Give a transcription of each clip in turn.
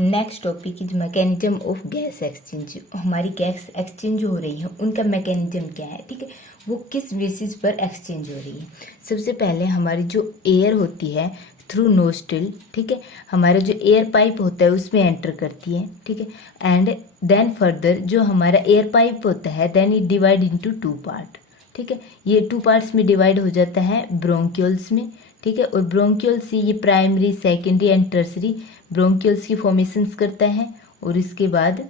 Next topic is mechanism of gas exchange. हमारी gas exchange हो रही है, उनका मैकेनिज्म क्या है, ठीक है, वो किस बेसिस पर एक्सचेंज हो रही है। सबसे पहले हमारी जो एयर होती है थ्रू नोस्ट्रिल, ठीक है, हमारा जो एयर पाइप होता है उसमें एंटर करती है, ठीक है, एंड देन फर्दर जो हमारा एयर पाइप होता है then it divide into 2 part, ठीक है, ये 2 पार्ट्स में डिवाइड हो जाता है ब्रोंक्यूल्स में, ठीक है, और ब्रोंक्यूल से ये primary secondary and tertiary bronchioles की फॉर्मेशंस करता है, और इसके बाद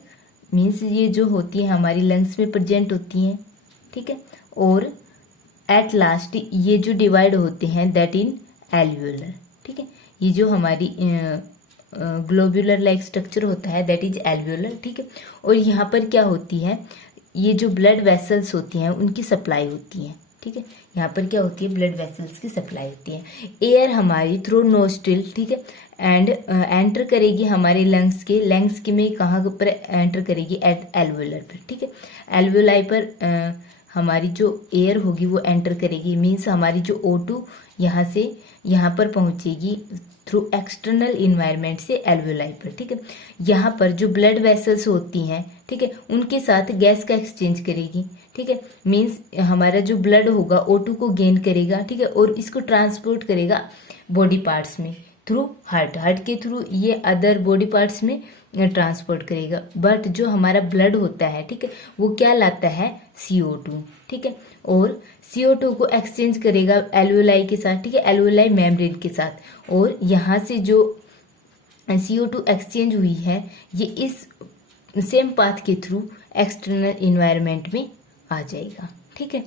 मीन्स ये जो होती है हमारी लंग्स में प्रेजेंट होती हैं, ठीक है, और एट लास्ट ये जो डिवाइड होते हैं दैट इन एल्वियोलर, ठीक है, ये जो हमारी ग्लोब्यूलर लाइक स्ट्रक्चर होता है दैट इज एल्वियोलर, ठीक है, और यहाँ पर क्या होती है, ये जो ब्लड वेसल्स होती हैं उनकी सप्लाई होती है, ठीक है, यहाँ पर क्या होती है, ब्लड वेसल्स की सप्लाई होती है। एयर हमारी थ्रू नोस्ट्रिल, ठीक है, एंड एंटर करेगी हमारे लंग्स के में कहाँ पर एंटर करेगी, एट एल्वियोलर पर, ठीक है, एल्वियोलाई पर हमारी जो एयर होगी वो एंटर करेगी, मीन्स हमारी जो O2 यहाँ से यहाँ पर पहुँचेगी थ्रू एक्सटर्नल इन्वायरमेंट से एल्वियोलाई पर, ठीक है, यहाँ पर जो ब्लड वेसल्स होती हैं, ठीक है, उनके साथ गैस का एक्सचेंज करेगी, ठीक है, मीन्स हमारा जो ब्लड होगा O2 को गेन करेगा, ठीक है, और इसको ट्रांसपोर्ट करेगा बॉडी पार्ट्स में थ्रू हार्ट के थ्रू ये अदर बॉडी पार्ट्स में ट्रांसपोर्ट करेगा। बट जो हमारा ब्लड होता है, ठीक है, वो क्या लाता है, CO2, ठीक है, और CO2 को एक्सचेंज करेगा एल्वियोलाई के साथ, ठीक है, एल्वियोलाई मेम्ब्रेन के साथ, और यहाँ से जो CO2 एक्सचेंज हुई है ये इस सेम पाथ के थ्रू एक्सटर्नल इन्वायरमेंट में आ जाएगा, ठीक है।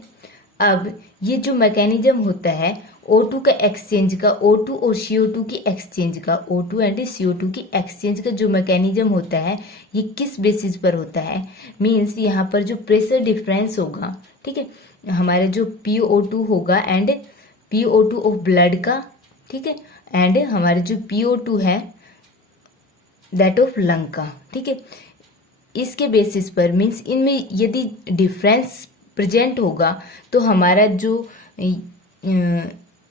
अब ये जो मैकेनिज्म होता है O2 का एक्सचेंज का, O2 और CO2 की एक्सचेंज का, O2 एंड CO2 की एक्सचेंज का जो मैकेनिज्म होता है ये किस बेसिस पर होता है, मीन्स यहाँ पर जो प्रेशर डिफरेंस होगा, ठीक है, हमारा जो PO2 होगा एंड PO2 ऑफ ब्लड का, ठीक है, एंड हमारा जो PO2 है दैट ऑफ लंग का, ठीक है, इसके बेसिस पर मीन्स इनमें यदि डिफरेंस प्रेजेंट होगा तो हमारा जो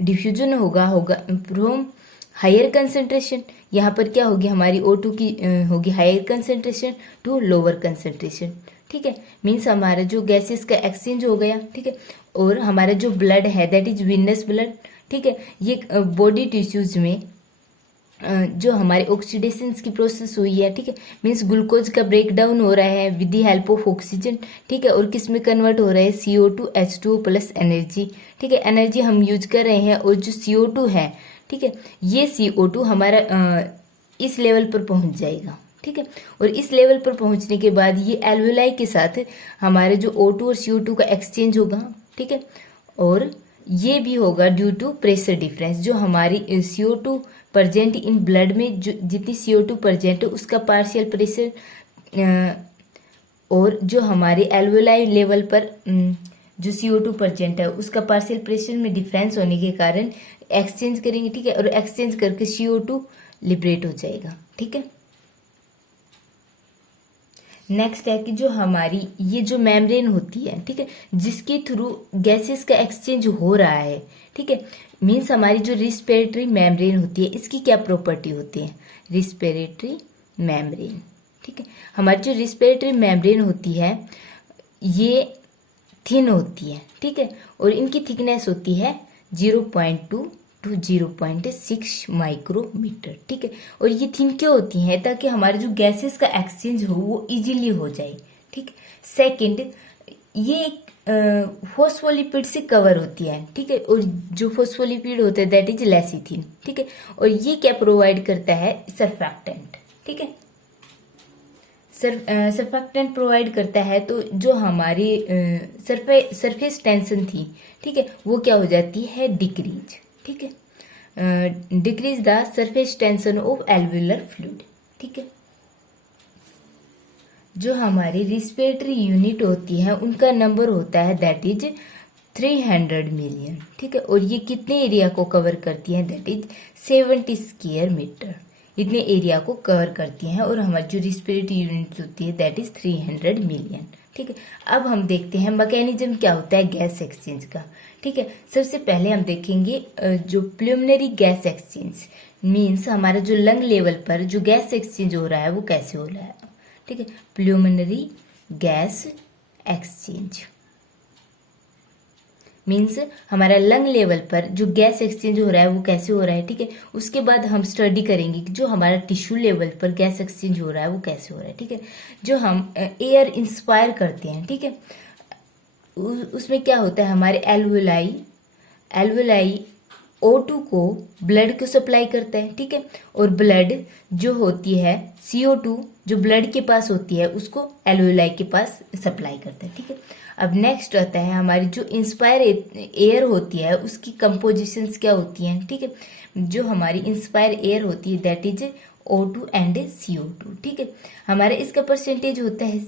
डिफ्यूजन होगा फ्रॉम हायर कंसेंट्रेशन, यहाँ पर क्या होगी, हमारी O2 की होगी higher concentration to lower concentration, ठीक है, मीन्स हमारा जो गैसेस का एक्सचेंज हो गया, ठीक है, और हमारा जो ब्लड है दैट इज विनस ब्लड, ठीक है, ये बॉडी टिश्यूज में जो हमारे ऑक्सीडेशन की प्रोसेस हुई है, ठीक है, मीन्स ग्लूकोज का ब्रेक डाउन हो रहा है with the help of oxygen, ठीक है, और किस में कन्वर्ट हो रहा है, CO2 H2O प्लस एनर्जी, ठीक है, एनर्जी हम यूज कर रहे हैं, और जो CO2 है, ठीक है, ये CO2 हमारा इस लेवल पर पहुंच जाएगा, ठीक है, और इस लेवल पर पहुंचने के बाद ये एल्वियोलाई के साथ हमारे जो O2 और CO2 का एक्सचेंज होगा, ठीक है, और ये भी होगा ड्यू टू प्रेशर डिफरेंस, जो हमारी CO2 प्रेजेंट इन ब्लड में जो जितनी CO2 प्रेजेंट है उसका पार्शियल प्रेशर, और जो हमारे एल्वियोलाई लेवल पर जो CO2 प्रेजेंट है उसका पार्शियल प्रेशर में डिफरेंस होने के कारण एक्सचेंज करेंगे, ठीक है, और एक्सचेंज करके CO2 लिबरेट हो जाएगा, ठीक है। नेक्स्ट है कि जो हमारी ये जो मेम्ब्रेन होती है, ठीक है, जिसके थ्रू गैसेस का एक्सचेंज हो रहा है, ठीक है, मीन्स हमारी जो रिस्पिरेटरी मेम्ब्रेन होती है इसकी क्या प्रॉपर्टी होती है, रिस्पिरेटरी मेम्ब्रेन, ठीक है, हमारी जो रिस्पिरेटरी मेम्ब्रेन होती है ये थिन होती है, ठीक है, और इनकी थिकनेस होती है 0.2 टू 0.6 माइक्रोमीटर, ठीक है, और ये थिन क्यों होती है, ताकि हमारे जो गैसेस का एक्सचेंज हो वो इजीली हो जाए, ठीक। सेकंड, ये एक फॉस्फोलिपिड से कवर होती है, ठीक है, और जो फॉस्फोलिपिड होता है दैट इज लेसिथिन, ठीक है, और ये क्या प्रोवाइड करता है, सर्फेक्टेंट, ठीक है, सर्फेक्टेंट प्रोवाइड करता है, तो जो हमारी सरफेस टेंशन थी, ठीक है, वो क्या हो जाती है, डिक्रीज, ठीक है, decrease the surface tension of alveolar fluid, ठीक है। जो हमारी रिस्पिरेटरी यूनिट होती है उनका नंबर होता है दैट इज 300 मिलियन, ठीक है, और ये कितने एरिया को कवर करती है, दैट इज 70 स्क्वायर मीटर, इतने एरिया को कवर करती हैं, और हमारी जो रिस्पिरेटरी यूनिट होती है दैट इज 300 मिलियन, ठीक है। अब हम देखते हैं मैकेनिज्म क्या होता है गैस एक्सचेंज का, ठीक है। सबसे पहले हम देखेंगे जो प्रिलिमिनरी गैस एक्सचेंज, मीन्स हमारा जो लंग लेवल पर जो गैस एक्सचेंज हो रहा है वो कैसे हो रहा है, ठीक है, प्लूमिनरी गैस एक्सचेंज मीन्स हमारा लंग लेवल पर जो गैस एक्सचेंज हो रहा है वो कैसे हो रहा है, ठीक है। उसके बाद हम स्टडी करेंगे कि जो हमारा टिश्यू लेवल पर गैस एक्सचेंज हो रहा है वो कैसे हो रहा है, ठीक है। जो हम एयर इंस्पायर करते हैं, ठीक है, उसमें क्या होता है, हमारे एल्वुलाई O2 को ब्लड को सप्लाई करता है, ठीक है, और ब्लड जो होती है CO2 जो ब्लड के पास होती है उसको एल्वुलाई के पास सप्लाई करता है, ठीक है। अब नेक्स्ट आता है हमारी जो इंस्पायर एयर होती है उसकी कंपोजिशंस क्या होती हैं, ठीक है। जो हमारी इंस्पायर एयर होती है that is O2 and CO2, ठीक है। हमारा इसका परसेंटेज होता है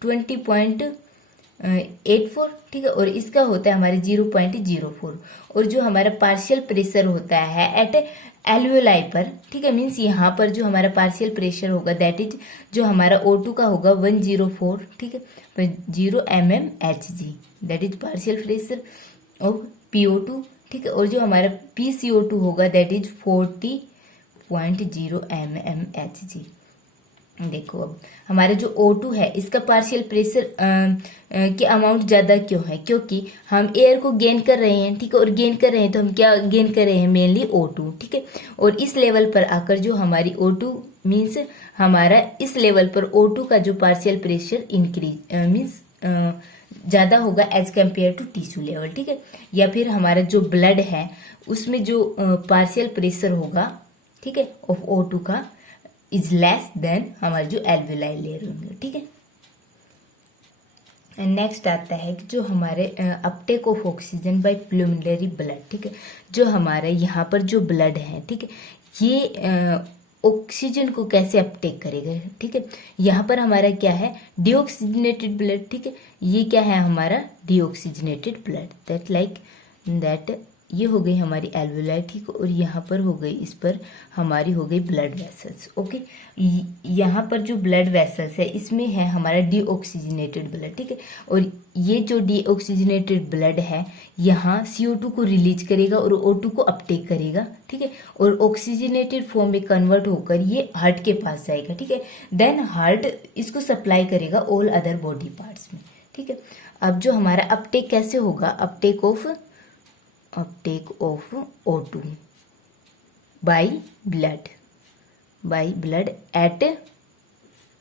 20.84, ठीक है, और इसका होता है हमारे 0.04। और जो हमारा पार्शियल प्रेशर होता है एट एल्वुलाई पर, ठीक है, मीन्स यहाँ पर जो हमारा पार्शियल प्रेशर होगा दैट इज जो हमारा O2 का होगा 104, ठीक है, 0 mmHg that is partial pressure of PO2, ठीक है, और जो हमारा PCO2 होगा दैट इज 40.0 mmHg। देखो अब हमारा जो O2 है इसका पार्शियल प्रेशर के अमाउंट ज़्यादा क्यों है, क्योंकि हम एयर को गेन कर रहे हैं, ठीक है, और गेन कर रहे हैं तो हम क्या गेन कर रहे हैं, मेनली O2, ठीक है। और इस लेवल पर आकर जो हमारी O2 मीन्स हमारा इस लेवल पर O2 का जो पार्शियल प्रेशर इंक्रीज मीन्स ज़्यादा होगा as compare to tissue level, ठीक है। या फिर हमारा जो ब्लड है उसमें जो पार्शियल प्रेशर होगा, ठीक है, ऑफ O2 का इज लेस देन हमारे जो एल्वुलाई लेयर होंगे, ठीक है। नेक्स्ट आता है कि जो हमारे uptake of oxygen by pulmonary blood, ठीक है, जो हमारे यहाँ पर जो ब्लड है, ठीक है, ये ऑक्सीजन को कैसे अपटेक करेगा, ठीक है। यहाँ पर हमारा क्या है, डीऑक्सीजनेटेड ब्लड, ठीक है, ये क्या है हमारा डीऑक्सीजनेटेड ब्लड दैट ये हो गई हमारी एल्वुलाई, ठीक, और यहाँ पर हो गई, इस पर हमारी हो गई ब्लड वेसल्स, ओके। यहाँ पर जो ब्लड वेसल्स है इसमें है हमारा डीऑक्सीजनेटेड ब्लड, ठीक है, और ये जो डीऑक्सीजनेटेड ब्लड है यहाँ CO2 को रिलीज करेगा और O2 को अपटेक करेगा, ठीक है, और ऑक्सीजनेटेड फॉर्म में कन्वर्ट होकर ये हार्ट के पास जाएगा, ठीक है। देन हार्ट इसको सप्लाई करेगा ऑल अदर बॉडी पार्ट्स में, ठीक है। अब जो हमारा अपटेक कैसे होगा, Uptake of O2 by blood at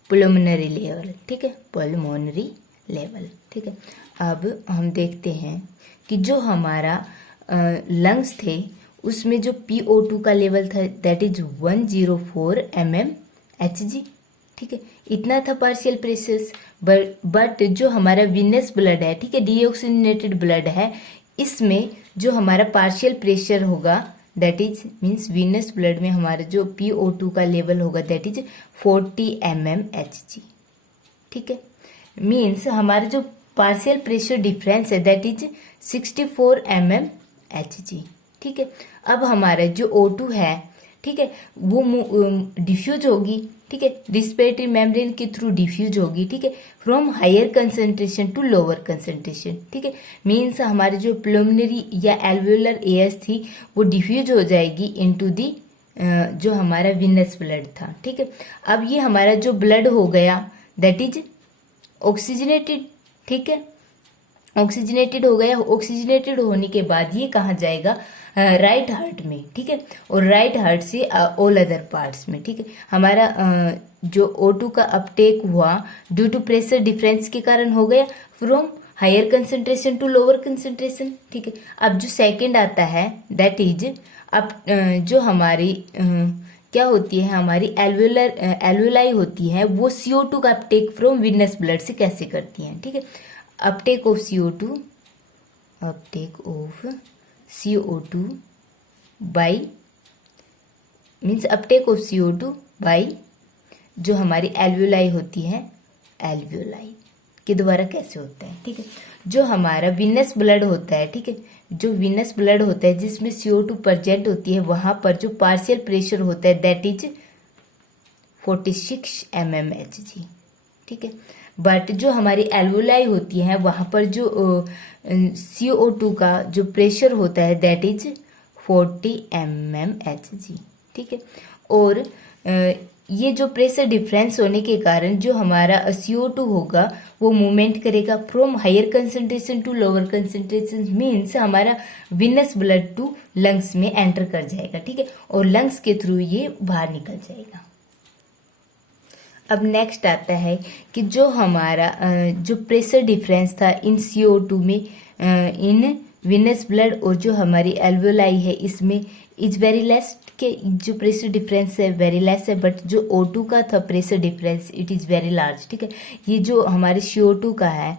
pulmonary level, ठीक है, pulmonary level, ठीक है। अब हम देखते हैं कि जो हमारा लंग्स थे उसमें जो PO2 का लेवल था दैट इज 104 mmHg, ठीक है, इतना था पार्शियल प्रेशर्स। बट जो हमारा वीनस ब्लड है, ठीक है, डीऑक्सीजनेटेड ब्लड है, इसमें जो हमारा पार्शियल प्रेशर होगा that is means venous blood में हमारा जो PO2 का लेवल होगा दैट इज 40 mmHg, ठीक है, मीन्स हमारा जो पार्शियल प्रेशर डिफरेंस है दैट इज 64 mmHg, ठीक है। अब हमारा जो O2 है, ठीक है, वो डिफ्यूज होगी, ठीक है, रिस्पिरेटरी मेम्ब्रेन के थ्रू डिफ्यूज होगी, ठीक है, from higher concentration to lower concentration, ठीक है, मीन्स हमारे जो प्लुमिनरी या एल्वुलर एयर्स थी वो डिफ्यूज हो जाएगी इनटू दी जो हमारा विनस ब्लड था, ठीक है। अब ये हमारा जो ब्लड हो गया दैट इज ऑक्सीजनेटेड, ठीक है, ऑक्सीजनेटेड हो गया। ऑक्सीजनेटेड होने के बाद ये कहाँ जाएगा, राइट हार्ट में, ठीक है, और राइट हार्ट से ऑल अदर पार्ट्स में, ठीक है। हमारा जो O2 का अपटेक हुआ ड्यू टू प्रेशर डिफरेंस के कारण हो गया from higher concentration to lower concentration, ठीक है। अब जो सेकंड आता है दैट इज अब जो हमारी क्या होती है, हमारी एल्वुलाई होती है वो CO2 का अपटेक फ्रॉम विनस ब्लड से कैसे करती हैं, ठीक है। Uptake of CO2 by means uptake of CO2 by जो हमारी एल्वुलाई होती है, एल्वुलाई के द्वारा कैसे होता है, ठीक है। जो हमारा विनस ब्लड होता है, ठीक है, जो विनस ब्लड होता है जिसमें CO2 प्रेजेंट होती है वहां पर जो पार्शियल प्रेशर होता है दैट इज 46 mmHg, ठीक है। बट जो हमारी एल्वुलाई होती है वहां पर जो CO2 का जो प्रेशर होता है दैट इज 40 mmHg, ठीक है। और ये जो प्रेशर डिफरेंस होने के कारण जो हमारा CO2 होगा वो मूवमेंट करेगा from higher concentration to lower concentration, means हमारा विनस ब्लड टू लंग्स में एंटर कर जाएगा, ठीक है, और लंग्स के थ्रू ये बाहर निकल जाएगा। अब नेक्स्ट आता है कि जो हमारा जो प्रेशर डिफरेंस था इन CO2 में इन विनस ब्लड और जो हमारी एल्वेलाई है इसमें इज वेरी लेस, के जो प्रेशर डिफरेंस है वेरी लेस है, बट जो O2 का था pressure difference it is very large, ठीक है। ये जो हमारे CO2 का है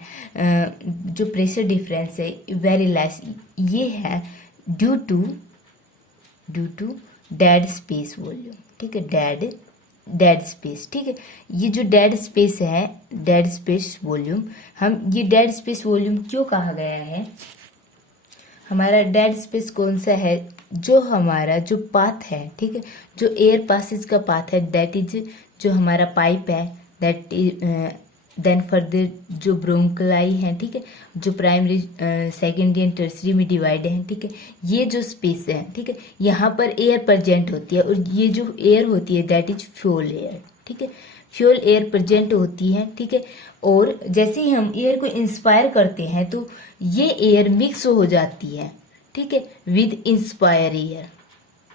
जो प्रेशर डिफरेंस है वेरी लेस, ये है due to dead space volume, ठीक है, डेड स्पेस, ठीक है। ये जो डेड स्पेस है, डेड स्पेस वॉल्यूम, हम ये डेड स्पेस वॉल्यूम क्यों कहा गया है, हमारा डेड स्पेस कौन सा है, जो हमारा जो पाथ है, ठीक है, जो एयर पासिस का पाथ है दैट इज जो हमारा पाइप है दैट देन फर्दर जो ब्रोंकलाई है, ठीक है, जो प्राइमरी सेकेंडरी एंड टर्सरी में डिवाइड है, ठीक है, ये जो स्पेस है, ठीक है, यहाँ पर एयर प्रेजेंट होती है और ये जो एयर होती है दैट इज फ्यूल एयर, ठीक है, फ्यूल एयर प्रेजेंट होती है, ठीक है। और जैसे ही हम एयर को इंस्पायर करते हैं तो ये एयर मिक्स हो जाती है, ठीक है, विद इंस्पायर एयर,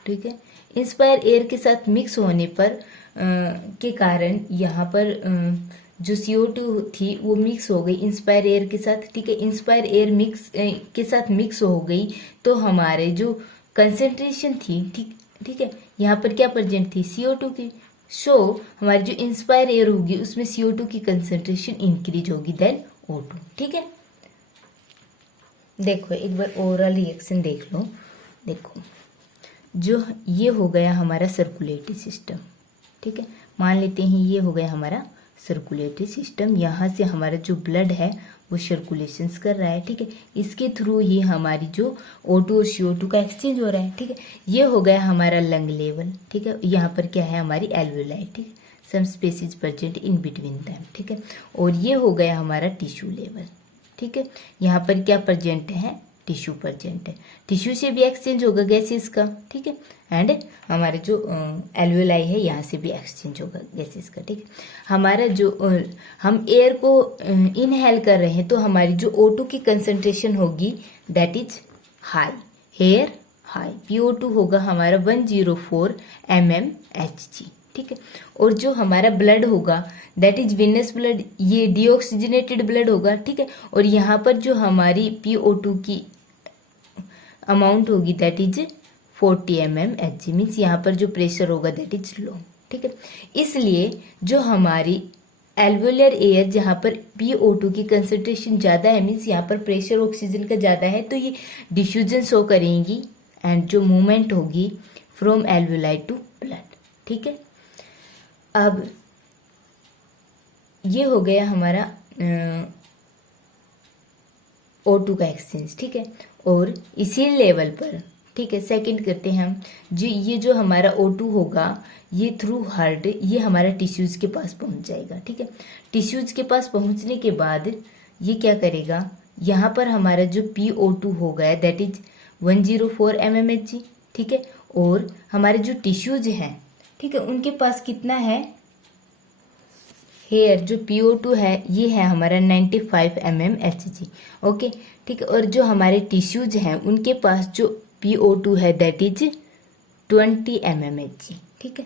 ठीक है। इंस्पायर एयर के साथ मिक्स होने पर के कारण यहाँ पर जो CO2 थी वो मिक्स हो गई इंस्पायर एयर के साथ, ठीक है। इंस्पायर एयर मिक्स के साथ मिक्स हो गई तो हमारे जो कंसेंट्रेशन थी, ठीक है, यहाँ पर क्या प्रेजेंट थी, CO2 की, सो हमारी जो इंस्पायर एयर होगी उसमें CO2 की कंसेंट्रेशन इंक्रीज होगी देन O2, ठीक है। देखो एक बार ओवरऑल रिएक्शन देख लो, देखो जो ये हो गया हमारा सर्कुलेटरी सिस्टम, ठीक है, मान लेते हैं ये हो गया हमारा सर्कुलेटरी सिस्टम, यहाँ से हमारा जो ब्लड है वो सर्कुलेशंस कर रहा है, ठीक है, इसके थ्रू ही हमारी जो O2 और CO2 का एक्सचेंज हो रहा है, ठीक है। ये हो गया हमारा लंग लेवल, ठीक है, यहाँ पर क्या है हमारी एल्वेलाई, ठीक है, some spaces present in between them, ठीक है। और ये हो गया हमारा टिश्यू लेवल, ठीक है, यहाँ पर क्या प्रेजेंट है, टिश्यू प्रेजेंट है, टिश्यू से भी एक्सचेंज होगा गैसेस का, ठीक है, एंड हमारे जो एल्वेलाई है यहाँ से भी एक्सचेंज होगा गैसेस का, ठीक है। हमारा जो हम एयर को इनहेल कर रहे हैं तो हमारी जो O2 की कंसंट्रेशन होगी that is high, here high, PO2 होगा हमारा 104 mmHg, ठीक है। और जो हमारा ब्लड होगा दैट इज विनस ब्लड, ये डीऑक्सीजनेटेड ब्लड होगा, ठीक है। और यहाँ पर जो हमारी PO2 की अमाउंट होगी दैट इज 40 mmHg, मीन्स यहाँ पर जो प्रेशर होगा दैट इज लो, ठीक है। इसलिए जो हमारी एल्वुलर एयर जहाँ पर PO2 की कंसंट्रेशन ज़्यादा है, मीन्स यहाँ पर प्रेशर ऑक्सीजन का ज़्यादा है, तो ये डिफ्यूजन शो करेंगी एंड जो मूवमेंट होगी फ्रॉम एल्वुलाई टू ब्लड, ठीक है। अब ये हो गया हमारा O2 का एक्सचेंज, ठीक है। और इसी लेवल पर, ठीक है, सेकंड करते हैं हम, जो ये जो हमारा O2 होगा ये थ्रू हार्ट ये हमारा टिश्यूज के पास पहुंच जाएगा, ठीक है। टिश्यूज के पास पहुंचने के बाद ये क्या करेगा, यहाँ पर हमारा जो PO2 हो गया दैट इज 104 mmHg, ठीक है। और हमारे जो टिश्यूज हैं, ठीक है, उनके पास कितना है, हेयर जो PO2 है ये है हमारा 95 mmHg, ओके, ठीक है। और जो हमारे टिश्यूज हैं उनके पास जो PO2 है दैट इज 20 mmHg, ठीक है।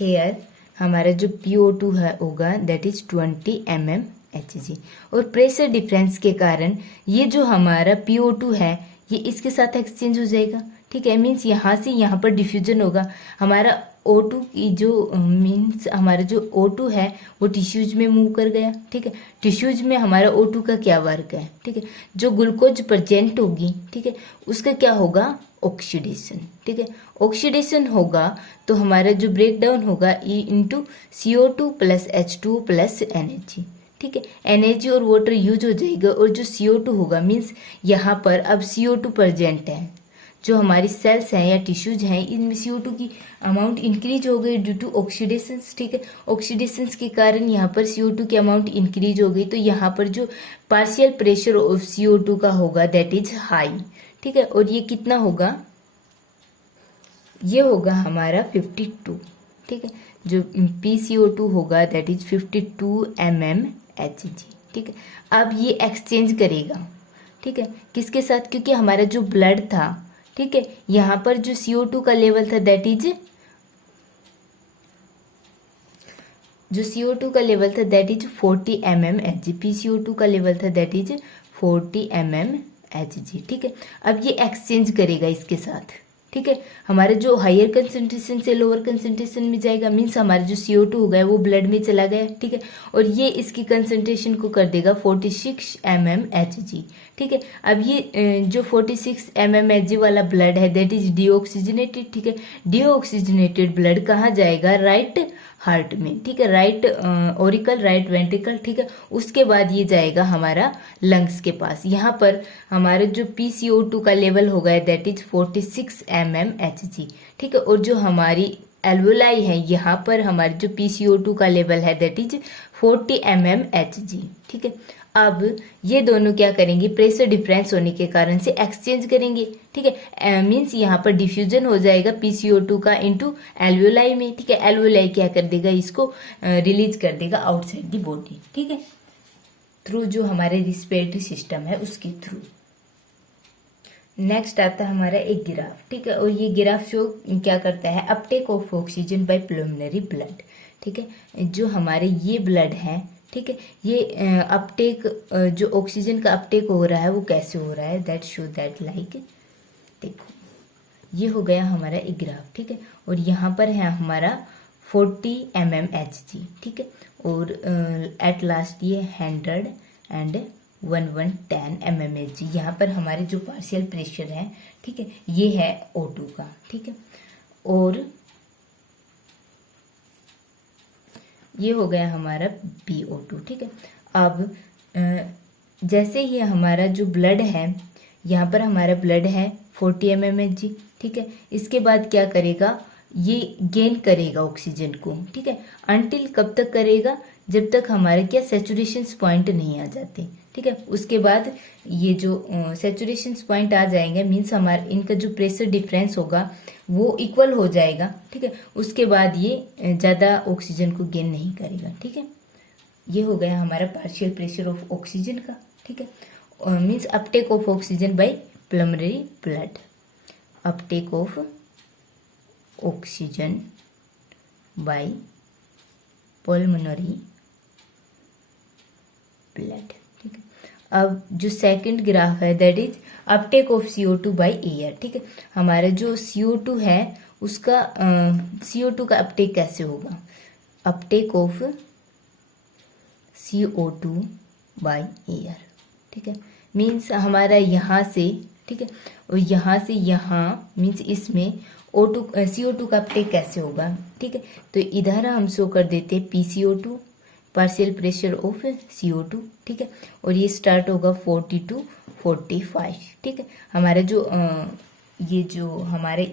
हेयर हमारा जो PO2 है होगा दैट इज 20 mmHg। और प्रेशर डिफरेंस के कारण ये जो हमारा PO2 है ये इसके साथ एक्सचेंज हो जाएगा, ठीक है, मीन्स यहाँ से यहाँ पर डिफ्यूजन होगा, हमारा O2 की जो मीन्स हमारा जो O2 है वो टिश्यूज में मूव कर गया, ठीक है। टिश्यूज में हमारा O2 का क्या वर्क है, ठीक है, जो ग्लूकोज प्रेजेंट होगी, ठीक है, उसका क्या होगा, ऑक्सीडेशन, ठीक है। ऑक्सीडेशन होगा तो हमारा जो ब्रेक डाउन होगा E into CO2 plus H2O plus energy, ठीक है, एनर्जी और वाटर यूज हो जाएगा। और जो CO2 होगा मीन्स यहाँ पर अब CO2 प्रेजेंट है, जो हमारी सेल्स हैं या टिश्यूज हैं इनमें CO2 की अमाउंट इंक्रीज हो गई ड्यू टू ऑक्सीडेशंस, ठीक है। ऑक्सीडेशंस के कारण यहाँ पर CO2 की अमाउंट इंक्रीज हो गई तो यहाँ पर जो पार्शियल प्रेशर ऑफ CO2 का होगा दैट इज हाई, ठीक है। और ये कितना होगा, ये होगा हमारा 52, ठीक है। जो PCO2 होगा दैट इज 52 mmHg, ठीक है। अब ये एक्सचेंज करेगा, ठीक है, किसके साथ, क्योंकि हमारा जो ब्लड था, ठीक है, यहाँ पर जो CO2 का लेवल था दैट इज, जो CO2 का लेवल था दैट इज 40 mmHg, PCO2 का लेवल था दैट इज 40 mmHg, ठीक है। अब ये एक्सचेंज करेगा इसके साथ, ठीक है। हमारे जो हायर कंसंट्रेशन से लोअर कंसंट्रेशन में जाएगा, मीन्स हमारा जो CO2 हो गया वो ब्लड में चला गया, ठीक है, और ये इसकी कंसंट्रेशन को कर देगा 46 mmHg, ठीक है। अब ये जो 46 mmHg वाला ब्लड है दैट इज डीऑक्सीजनेटेड, ठीक है। डीऑक्सीजनेटेड ब्लड कहाँ जाएगा, राइट हार्ट में, ठीक है, राइट ऑरिकल, राइट वेंट्रिकल, ठीक है। उसके बाद ये जाएगा हमारा लंग्स के पास। यहाँ पर हमारा जो PCO2 का लेवल होगा दैट इज 46 mmHg, ठीक है। और जो हमारी एल्वोलाई है, यहाँ पर हमारी जो PCO2 का लेवल है दैट इज 40 mmHg, ठीक है। अब ये दोनों क्या करेंगे, प्रेशर डिफरेंस होने के कारण से एक्सचेंज करेंगे, ठीक है। मीन्स यहाँ पर डिफ्यूजन हो जाएगा PCO2 का इनटू एल्वोलाई में, ठीक है। एल्वोलाई क्या कर देगा, इसको रिलीज कर देगा आउटसाइड द बॉडी, ठीक है, थ्रू जो हमारे रिस्पिरेटरी सिस्टम है उसके थ्रू। नेक्स्ट आता है हमारा एक ग्राफ, ठीक है। और ये ग्राफ शो क्या करता है, uptake of oxygen by pulmonary blood, ठीक है। जो हमारे ये ब्लड है, ठीक है, ये अपटेक जो ऑक्सीजन का अपटेक हो रहा है वो कैसे हो रहा है, दैट शो दैट लाइक, देखो ये हो गया हमारा एक ग्राफ, ठीक है। और यहाँ पर है हमारा 40 mmHg, ठीक है। और एट लास्ट ये 100 एंड 1110 mmHg। यहाँ पर हमारे जो पार्शियल प्रेशर है, ठीक है, ये है O2 का, ठीक है। और ये हो गया हमारा PO2, ठीक है। अब जैसे ही हमारा जो ब्लड है, यहाँ पर हमारा ब्लड है 40 mmHg, ठीक है। इसके बाद क्या करेगा, ये गेन करेगा ऑक्सीजन को, ठीक है। अनटिल कब तक करेगा, जब तक हमारे क्या सैचुरेशन पॉइंट नहीं आ जाते, ठीक है। उसके बाद ये जो सैचुरेशन पॉइंट आ जाएंगे, मीन्स हमारा इनका जो प्रेशर डिफरेंस होगा वो इक्वल हो जाएगा, ठीक है। उसके बाद ये ज़्यादा ऑक्सीजन को गेन नहीं करेगा, ठीक है। ये हो गया हमारा पार्शियल प्रेशर ऑफ ऑक्सीजन का, ठीक है। Means uptake of oxygen by pulmonary blood, uptake of oxygen by pulmonary blood, ठीक है। अब जो सेकंड ग्राफ है that is uptake of CO2 by air, ठीक है। हमारा जो CO2 है उसका CO2 का अपटेक कैसे होगा, Uptake of CO2 by air, ठीक है। मीन्स हमारा यहाँ से, ठीक है, और यहाँ से यहाँ, मीन्स इसमें CO2 का अपटेक कैसे होगा, ठीक है। तो इधर हम शो कर देते हैं PCO2, partial pressure of CO2, ठीक है। और ये स्टार्ट होगा 40 to 45, ठीक है। हमारा जो ये जो हमारे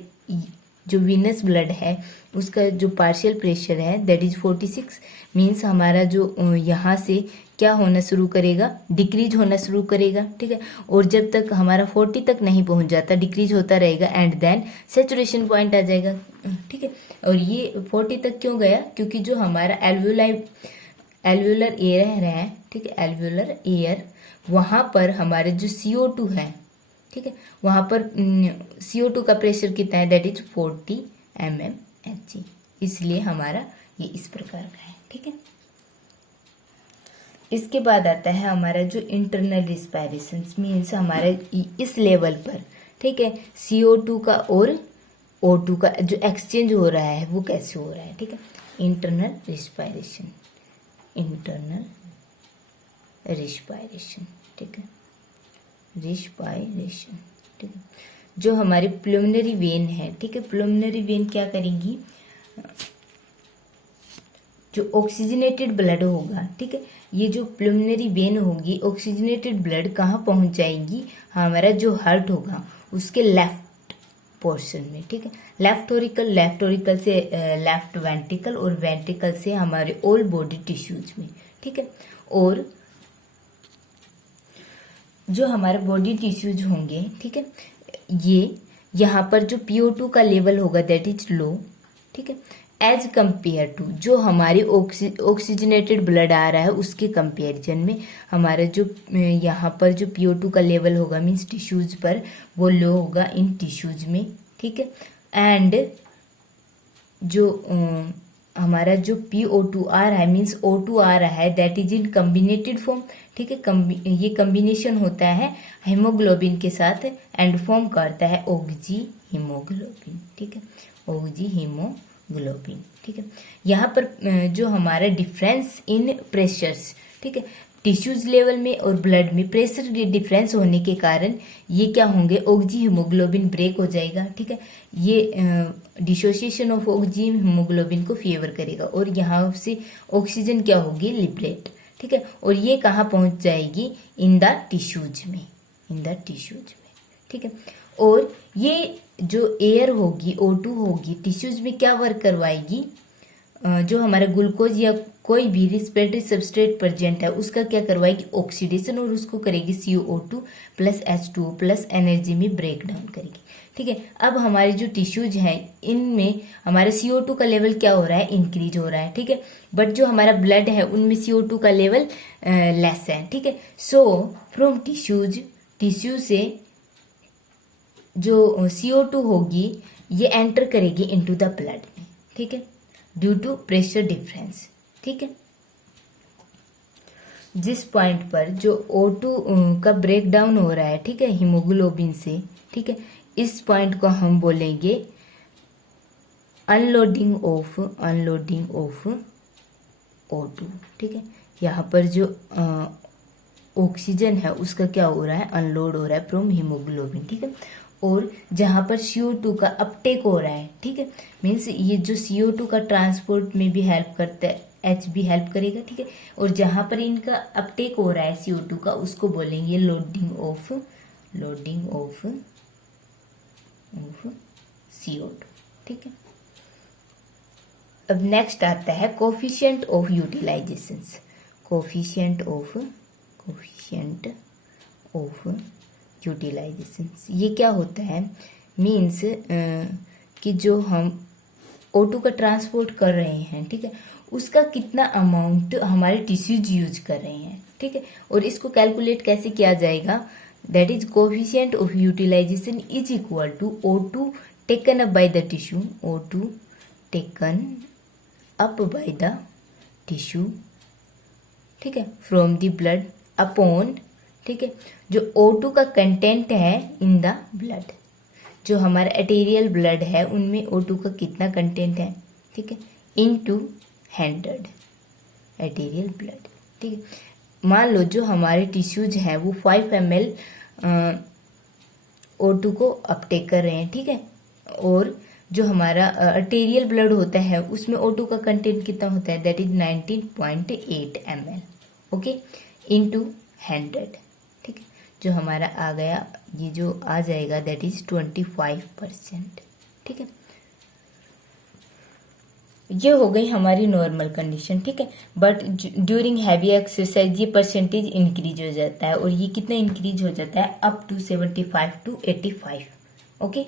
जो वीनस ब्लड है उसका जो पार्शियल प्रेशर है दैट इज 46, मीन्स हमारा जो यहाँ से क्या होना शुरू करेगा, डिक्रीज होना शुरू करेगा, ठीक है। और जब तक हमारा 40 तक नहीं पहुंच जाता डिक्रीज होता रहेगा एंड देन सैचुरेशन पॉइंट आ जाएगा, ठीक है। और ये 40 तक क्यों गया, क्योंकि जो हमारा एल्वुलर एयर है, ठीक है, एल्वुलर एयर, वहाँ पर हमारे जो CO2 है, ठीक है, वहाँ पर CO2 का प्रेशर कितना है दैट इज 40 mmHg, इसलिए हमारा ये इस प्रकार का है, ठीक है। इसके बाद आता है हमारा जो इंटरनल रिस्पायरेशन, मीन्स हमारे इस लेवल पर, ठीक है, CO2 का और O2 का जो एक्सचेंज हो रहा है वो कैसे हो रहा है, ठीक है। इंटरनल रिस्पायरेशन, इंटरनल रिस्पायरेशन, ठीक है, रिस्पायरेशन, ठीक है। जो हमारी प्लुमिनरी वेन है, ठीक है, प्लुमिनरी वेन क्या करेंगी, जो ऑक्सीजनेटेड ब्लड होगा, ठीक है, ये जो प्लुमिनरी वेन होगी ऑक्सीजनेटेड ब्लड कहाँ पहुंच जाएगी, हमारा जो हार्ट होगा उसके लेफ्ट पोर्शन में, ठीक है। लेफ्ट ऑरिकल से लेफ्ट वेंट्रिकल और वेंट्रिकल से हमारे ऑल बॉडी टिश्यूज में, ठीक है। और जो हमारे बॉडी टिश्यूज होंगे, ठीक है, ये यहाँ पर जो PO2 का लेवल होगा दैट इज लो, ठीक है, एज कंपेयर टू जो हमारी ऑक्सीजनेटेड ब्लड आ रहा है उसके कंपेरिजन में हमारा जो यहाँ पर जो PO2 का लेवल होगा मीन्स टिश्यूज पर वो लो होगा इन टिश्यूज में, ठीक है। एंड जो हमारा जो PO2 आ रहा है मीन्स O2 आ रहा है दैट इज इन कम्बिनेटेड फॉर्म, ठीक है। ये कम्बिनेशन होता है हेमोग्लोबिन के साथ एंड फॉर्म करता है ऑक्सी हीमोग्लोबिन, ठीक है, ऑक्सी हीमोग्लोबिन, ठीक है। यहाँ पर जो हमारा डिफरेंस इन प्रेशर्स, ठीक है, टिश्यूज लेवल में और ब्लड में प्रेशर डिफरेंस होने के कारण ये क्या होंगे, ऑक्सी हीमोग्लोबिन ब्रेक हो जाएगा, ठीक है। ये डिसोसिएशन ऑफ ऑक्सी हीमोग्लोबिन को फेवर करेगा और यहाँ से ऑक्सीजन क्या होगी, लिबरेट, ठीक है। और ये कहाँ पहुंच जाएगी, इन द टिश्यूज में, इन द टिश्यूज में, ठीक है। और ये जो एयर होगी O2 होगी टिश्यूज में क्या वर्क करवाएगी, जो हमारा ग्लूकोज या कोई भी रिस्पिरेटरी सबस्ट्रेट प्रेजेंट है उसका क्या करवाएगी, ऑक्सीडेशन, और उसको करेगी CO2 plus H2O plus energy में ब्रेक डाउन करेगी, ठीक है। अब हमारे जो टिश्यूज हैं इनमें हमारे CO2 का लेवल क्या हो रहा है, इंक्रीज हो रहा है, ठीक है। बट जो हमारा ब्लड है उनमें CO2 का लेवल लेस है, ठीक है। सो फ्रॉम टिश्यू से जो CO2 होगी ये एंटर करेगी इनटू द ब्लड में, ठीक है, ड्यू टू प्रेशर डिफरेंस, ठीक है। जिस पॉइंट पर जो O2 का ब्रेक डाउन हो रहा है, ठीक है, हीमोग्लोबिन से, ठीक है, इस पॉइंट को हम बोलेंगे अनलोडिंग ऑफ O2, ठीक है। यहाँ पर जो ऑक्सीजन है उसका क्या हो रहा है, अनलोड हो रहा है फ्रॉम हीमोग्लोबिन, ठीक है। और जहाँ पर CO2 का अपटेक हो रहा है, ठीक है, मीन्स ये जो CO2 का ट्रांसपोर्ट में भी हेल्प करता है, H भी हेल्प करेगा, ठीक है। और जहाँ पर इनका अपटेक हो रहा है CO2 का उसको बोलेंगे लोडिंग ऑफ CO2, ठीक है। अब नेक्स्ट आता है कोफिशिएंट ऑफ यूटिलाइजेशन। ये क्या होता है, मीन्स कि जो हम O2 का ट्रांसपोर्ट कर रहे हैं, ठीक है, उसका कितना अमाउंट हमारे टिश्यूज यूज कर रहे हैं, ठीक है। और इसको कैलकुलेट कैसे किया जाएगा, that is coefficient of utilization is equal to O2 taken up by the tissue, O2 taken up by the tissue, ठीक है, फ्रॉम द ब्लड अपॉन, ठीक है, जो O2 का कंटेंट है इन द ब्लड, जो हमारा एटेरियल ब्लड है उनमें O2 का कितना कंटेंट है, ठीक है, इनटू 100 एटेरियल ब्लड, ठीक है। मान लो जो हमारे टिश्यूज हैं वो 5 ml O2 को अपटेक कर रहे हैं, ठीक है। और जो हमारा आर्टेरियल ब्लड होता है उसमें O2 का कंटेंट कितना होता है, that is 19.8 ml, okay, into 100, ठीक है। जो हमारा आ गया, ये जो आ जाएगा दैट इज 25%, ठीक है। ये हो गई हमारी नॉर्मल कंडीशन, ठीक है। बट ड्यूरिंग हैवी एक्सरसाइज ये परसेंटेज इंक्रीज हो जाता है, और ये कितना इंक्रीज हो जाता है, up to 75 to 85, okay.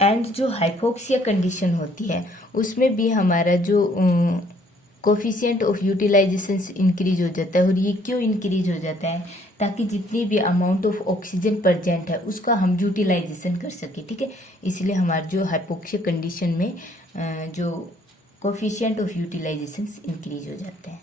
And जो हाइपोक्सिया कंडीशन होती है उसमें भी हमारा जो कोफिशिएंट ऑफ यूटिलाइजेशन इंक्रीज हो जाता है। और ये क्यों इंक्रीज हो जाता है, ताकि जितनी भी अमाउंट ऑफ ऑक्सीजन प्रेजेंट है उसका हम यूटिलाइजेशन कर सके, ठीक है। इसलिए हमारे जो हाइपोक्सिया कंडीशन में जो कोफिशिएंट ऑफ यूटिलाइजेशन इंक्रीज हो जाता है।